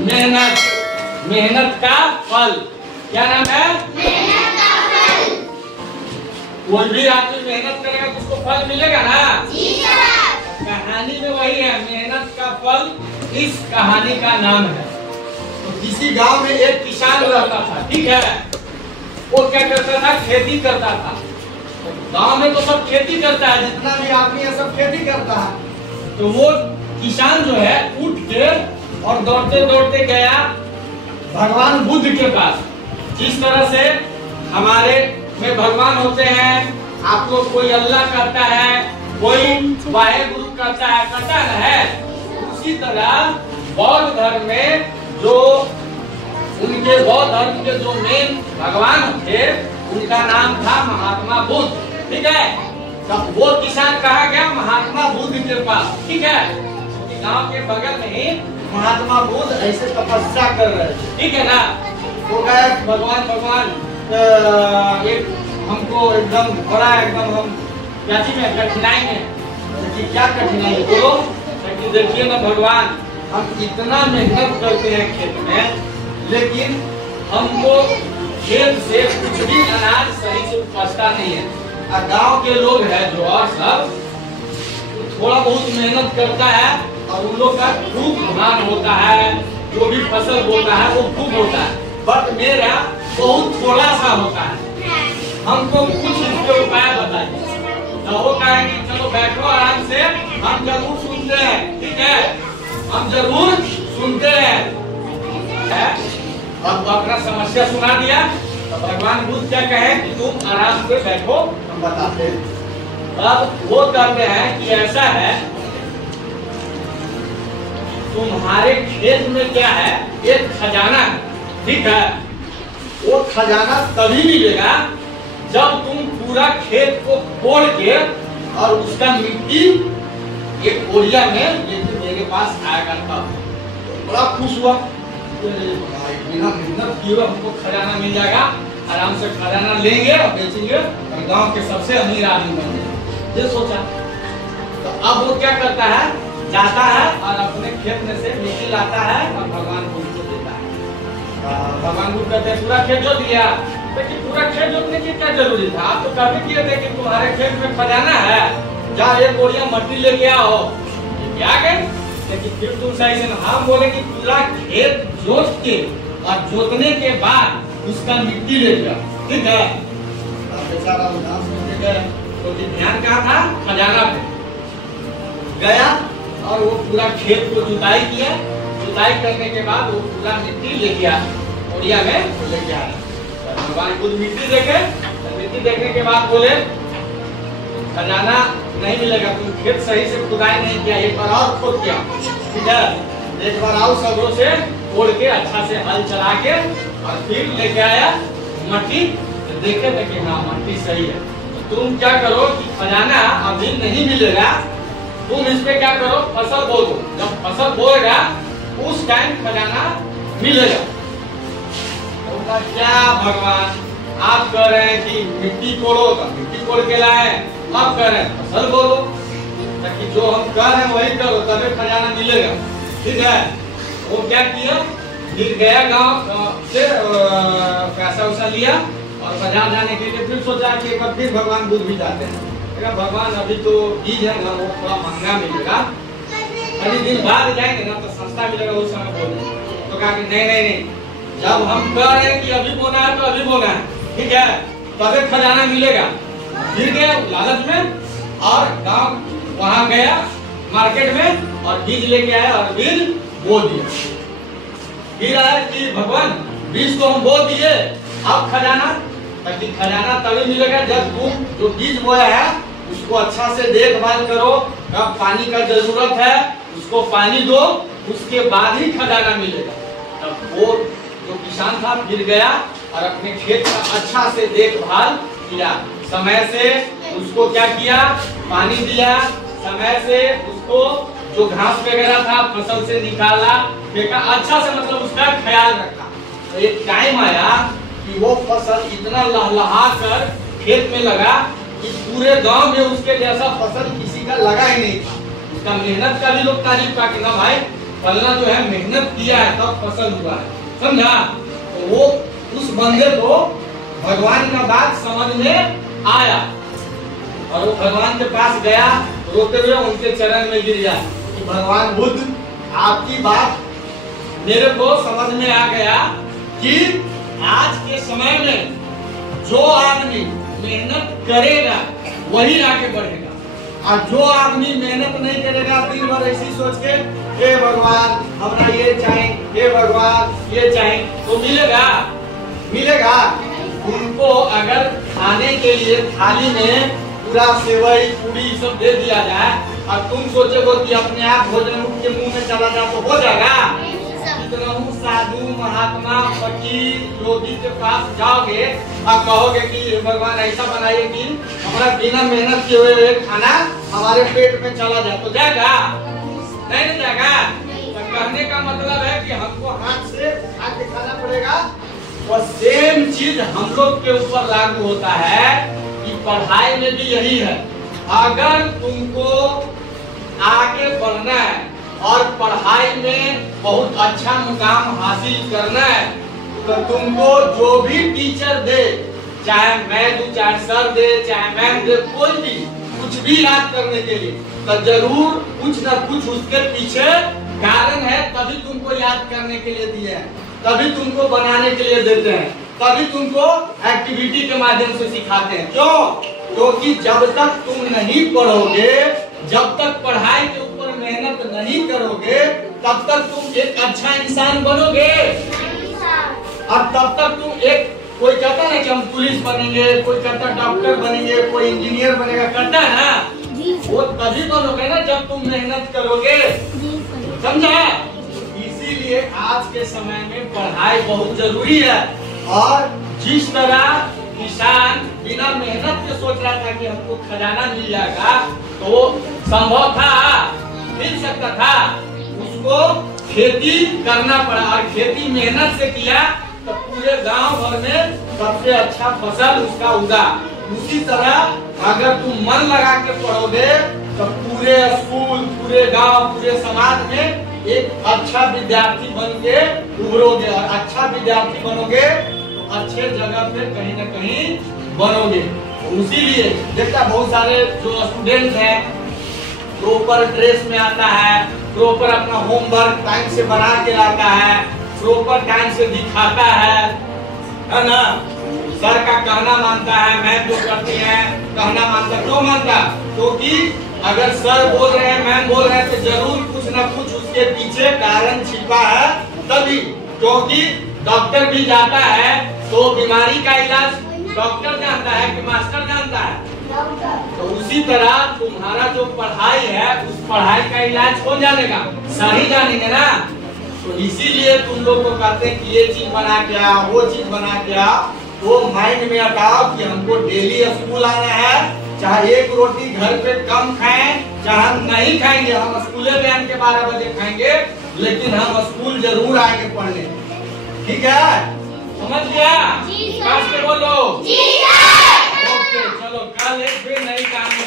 मेहनत, मेहनत का फल। क्या नाम है? मेहनत का फल। कोई भी आदमी मेहनत करेगा तो उसको फल मिलेगा ना? जी सर। कहानी में वही है, मेहनत का फल इस कहानी का नाम है। तो किसी गांव में एक किसान रहता था, ठीक है। वो क्या करता था? खेती करता था। तो गांव में तो सब खेती करता है, जितना भी आदमी है सब खेती करता है। तो वो किसान जो है उठ के और दौड़ते दौड़ते गया भगवान बुद्ध के पास। जिस तरह से हमारे में भगवान होते हैं, आप लोग कोई अल्लाह कहता है, कोई वाहेगुरु कहता है, उसी तरह बौद्ध धर्म में जो उनके बौद्ध धर्म के जो मेन भगवान थे, उनका नाम था महात्मा बुद्ध, ठीक है। तो वो किसान कहा गया महात्मा बुद्ध के पास, ठीक है। गांव के बगल में ही महात्मा बुद्ध ऐसे तपस्या कर रहे थे, ठीक है ना। वो गए भगवान एक हमको एकदम बड़ा एकदम हम क्या चीज में कठिनाई में कि क्या कठिनाई बोलो। लेकिन देखिए ना भगवान, हम इतना मेहनत करते हैं खेत में, लेकिन हमको खेत से कुछ भी अनाज सही से उपजता नहीं है। और गांव के लोग हैं जो और सब थोड़ा बहुत मेहनत करता है और उन लोग का खूब धान होता है, जो भी फसल बोता है वो खूब होता है। बट मेरा बहुत थोड़ा सा होता है। हमको कुछ इसके उपाय बताइए। तो वो कहेंगे चलो बैठो आराम से, हम जरूर सुनते हैं, ठीक है, हम जरूर सुनते हैं। अब अपना समस्या सुना दिया तो भगवान बुद्ध क्या कहे कि तुम आराम से बैठो, हम बताते हैं। अब वो कहते हैं कि ऐसा है, तुम्हारे खेत में क्या है? एक खजाना है, ठीक है। वो खजाना तभी मिलेगा जब तुम पूरा खेत को कोड़ के और उसका मिट्टी एक बोरिया में लेके मेरे पास आएगा तब। बड़ा खुश हुआ, बिना मेहनत किए हमको खजाना मिल जाएगा, आराम से खजाना लेंगे और बेचेंगे और गांव के सबसे अमीर आदमी बन जाएंगे, ये सोचा। तो अब वो क्या करता है? जाता है और अपने खेत में से मिट्टी लाता है और भगवान बुद्ध को देता है। भगवान बुद्ध कहते हैं पूरा खेत जोत दिया। लेकिन पूरा खेत जोतने की क्या जरूरी था? आप तो कभी किए थे कि तुम्हारे खेत में खजाना है, जा एक बोरिया मट्टी लेके आओ, क्या गए। लेकिन फिर तुम सही से हम बोले कि पूरा खेत जोत के और जोतने के बाद उसका मिट्टी ले लिया, ठीक है। बेचारा उदास होके गए, तो ध्यान कहाँ था? खजाना पे गया और वो पूरा खेत को जुताई किया। जुताई करने के बाद वो पूरा मिट्टी लेके आया, बोरिया में लेके आया। भगवान खुद मिट्टी देखे, मिट्टी देखने के बाद बोले खजाना नहीं मिलेगा, तुम खेत सही से खुदाई नहीं किया, एक बार और खोद किया, ठीक है। एक बार आओ सबरों से खोद के अच्छा से हल चला के और फिर लेके आया मट्टी। तो देखे थे कि हाँ मट्टी सही है। तो तुम क्या करो कि खजाना अभी नहीं मिलेगा, तुम इस पे क्या करो? फसल बो दो। जब फसल बोएगा उस टाइम खजाना मिलेगा। तो क्या भगवान, आप कह रहे हैं कि मिट्टी कोड़ो तो मिट्टी कोड़ के लाए, आप कह रहे हैं फसल बोलो, ताकि जो हम कह रहे हैं वही करो तभी खजाना मिलेगा, ठीक है। वो क्या किया? फिर गया गांव से पैसा वैसा लिया और बाजार जाने के लिए फिर सोचा कि एक बार फिर भगवान बुद्ध भी जाते हैं। भगवान अभी तो बीज है ना, वो थोड़ा महंगा मिलेगा, अभी दिन बाद जाएंगे ना तो सस्ता मिलेगा, उस समय बोले। तो कहा कि नहीं, जब हम कह रहे हैं कि अभी बोना है तो अभी बोना है, ठीक है, तभी खजाना मिलेगा। फिर गया लालच में और गांव वहां गया मार्केट में और बीज लेके आया और बीज बो दिया। फिर आया कि भगवान बीज तो हम बो दिए, अब खजाना, ताकि खजाना तभी मिलेगा जब तुम जो बीज बोया है उसको अच्छा से देखभाल करो, कब पानी का जरूरत है उसको पानी दो, उसके बाद ही खजाना मिलेगा। तब वो जो किसान था फिर गया और अपने खेत का अच्छा से देखभाल किया, समय से उसको क्या किया? पानी दिया, समय से उसको जो घास वगैरह था फसल से निकाला, फेंका, अच्छा से मतलब उसका ख्याल रखा। तो एक टाइम आया कि वो फसल इतना लहलहा कर खेत में लगा कि पूरे गांव में उसके जैसा फसल किसी का लगा ही नहीं था। उसका मेहनत का भी लोग तारीफ का कि ना भाई फलना जो है मेहनत किया है तब फसल हुआ है, समझा। तो वो उस बंदे को भगवान का बात समझ में आया और वो भगवान के पास गया, रोते हुए उनके चरण में गिर गया कि भगवान बुद्ध, आपकी बात मेरे को समझ में आ गया कि आज के समय में जो आदमी मेहनत करेगा वही आगे बढ़ेगा, और जो आदमी मेहनत नहीं करेगा, दिन भर ऐसी सोच के हे भगवान हमरा ये चाहिए, हे भगवान ये चाहिए, तो मिलेगा? मिलेगा? उनको अगर खाने के लिए थाली में पूरा सेवई पूरी सब दे दिया जाए और तुम सोचोगे कि अपने आप भोजन के मुंह में चला जाए तो हो जाएगा? इतना साधु महात्मा फकीर योगी के पास जाओगे और कहोगे कि भगवान ऐसा बनाइए कि हमारा बिना मेहनत किए हुए खाना हमारे पेट में चला जाए, तो जाएगा? नहीं जाएगा। तो कहने का मतलब है कि हमको हाथ से खा के खाना पड़ेगा। और सेम चीज हम लोग के ऊपर लागू होता है कि पढ़ाई में भी यही है। अगर तुमको आगे बढ़ना है और पढ़ाई में बहुत अच्छा मुकाम हासिल करना है तो तुमको जो भी टीचर दे, चाहे मैं दूं, चाहे सर दे, चाहे मैम दे, कोई भी कुछ भी याद करने के लिए तो जरूर कुछ न कुछ उसके पीछे कारण है, तभी तुमको याद करने के लिए दिए हैं, तभी तुमको बनाने के लिए देते हैं, तभी तुमको एक्टिविटी के माध्यम से सिखाते हैं। क्यों? क्योंकि जब तक तुम नहीं पढ़ोगे, जब तक पढ़ाई के ऊपर मेहनत नहीं करोगे, तब तक तुम एक अच्छा इंसान बनोगे और तब तक तुम एक, कोई कहता है कि हम पुलिस बनेंगे, कोई कहता है डॉक्टर बनेंगे, कोई इंजीनियर बनेगा, करता है ना, वो तभी बनोगे ना जब तुम मेहनत करोगे, समझा। इसीलिए आज के समय में पढ़ाई बहुत जरूरी है। और जिस तरह किसान बिना मेहनत के सोच रहा था कि हमको खजाना मिल जाएगा, तो वो संभव था, मिल सकता था, उसको खेती करना पड़ा और खेती मेहनत से किया तो पूरे गांव भर में सबसे अच्छा फसल उसका उगा। उसी तरह अगर तुम मन लगा के पढ़ोगे तो पूरे स्कूल, पूरे गांव, पूरे समाज में एक अच्छा विद्यार्थी बन के उभरोगे और अच्छा विद्यार्थी बनोगे तो अच्छे जगह पे कहीं न कहीं बनोगे। इसीलिए देखता बहुत सारे जो स्टूडेंट हैं प्रॉपर ड्रेस में आता है, प्रॉपर अपना होमवर्क टाइम से बना के लाता है, प्रॉपर टाइम से दिखाता है ना, सर का कहना मानता है, मैम जो करती हैं कहना मानता। क्यों मानता? क्योंकि अगर सर बोल रहे हैं, मैम बोल रहे हैं तो जरूर कुछ न कुछ उसके पीछे कारण छिपा है, तभी। क्योंकि डॉक्टर भी जाता है तो बीमारी का इलाज डॉक्टर जानता है कि मास्टर जानता है, तो उसी तरह तुम्हारा जो पढ़ाई है उस पढ़ाई का इलाज कौन जानेगा? सर ही जानेंगे ना। तो इसीलिए तुम लोग को कहते हैं कि ये चीज बना के आओ, वो चीज बना के आओ, तो माइंड में हटाओ कि हमको डेली स्कूल आना है, चाहे एक रोटी घर पे कम खाएं, चाहे हम नहीं खाएंगे, हम स्कूले में आके 12 बजे खाएंगे, लेकिन हम स्कूल जरूर आएंगे पढ़ने। ठीक है? समझ गया? बोलो। ओके, चलो कल एक फिर नई कहानी